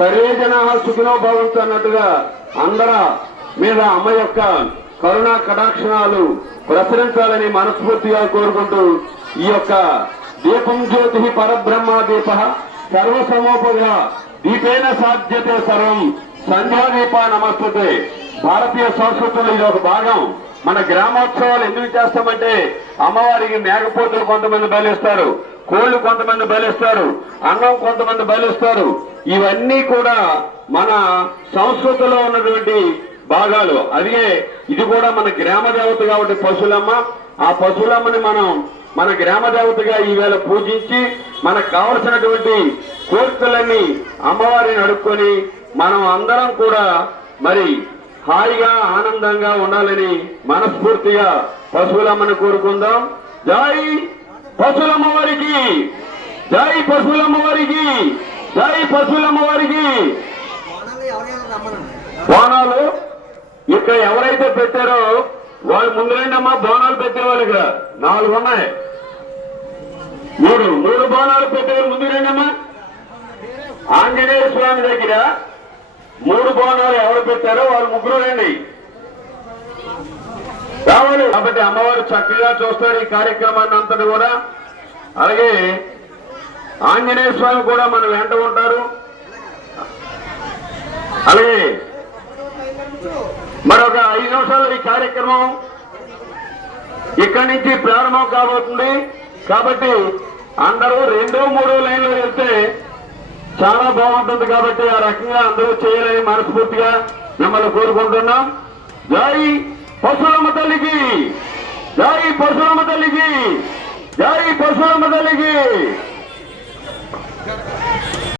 Survey జనాః సుఖినో భవంతు అన్నట్టుగా అందరి మీద అమ్మ యొక్క కరుణా కటాక్షణాలు ప్రసరించాలని మనస్ఫూర్తిగా కోరుకుంటూ ఈ యొక్క దీపం జ్యోతి పరబ్రహ్మ దీప సర్వసమోపగా దీపేన సాధ్యతే సర్వం సంధ్యాదీప నమస్తే. భారతీయ సంస్కృతిలో ఇది ఒక భాగం. మన గ్రామోత్సవాలు ఎందుకు చేస్తామంటే అమ్మవారికి మేకపోతులు కొంతమంది బలిస్తారు, కోళ్లు కొంతమంది బలిస్తారు, అన్నం కొంతమంది బలిస్తారు. ఇవన్నీ కూడా మన సంస్కృతిలో ఉన్నటువంటి భాగాలు. అదే ఇది కూడా మన గ్రామ దేవత కాబట్టి పశువులమ్మ. ఆ పశువులమ్మని మనం మన గ్రామ దేవతగా ఈవేళ పూజించి మనకు కావలసినటువంటి కోరికలన్నీ అమ్మవారిని అడుక్కొని మనం అందరం కూడా మరి హాయిగా ఆనందంగా ఉండాలని మనస్ఫూర్తిగా పశువులమ్మని కోరుకుందాం. జై పశువులమ్మ వారికి, జై పశువులమ్మ వారికి, జై పశువులమ్మ వారికి. బోనాలు ఇక్కడ ఎవరైతే పెట్టారో వాళ్ళు ముందు రండి అమ్మా. బోనాలు పెట్టేవాళ్ళు ఇక్కడ 4 ఉన్నాయి. మూడు బోనాలు పెట్టేవాళ్ళు ముందు రండి అమ్మా. ఆంజనేయ స్వామి దగ్గర 3 బోనాలు ఎవరు పెట్టారో వాళ్ళు ముగ్గురు రండి రావాలి. కాబట్టి అమ్మవారు చక్కగా చూస్తారు ఈ కార్యక్రమాన్ని అంతటి కూడా. అలాగే ఆంజనేయ స్వామి కూడా మన వెంట ఉంటారు. అలాగే మరొక 5 నిమిషాలు ఈ కార్యక్రమం ఇక్కడి నుంచి ప్రారంభం కాబోతుంది. కాబట్టి అందరూ 2-3 లైన్లో వెళ్తే చాలా బాగుంటుంది. కాబట్టి ఆ రకంగా అందరూ చేయాలని మనస్ఫూర్తిగా మిమ్మల్ని కోరుకుంటున్నాం. జై పశువులమ్మ తల్లికి, జై పశువులమ్మ తల్లికి, జై పశువులమ్మ తల్లికి.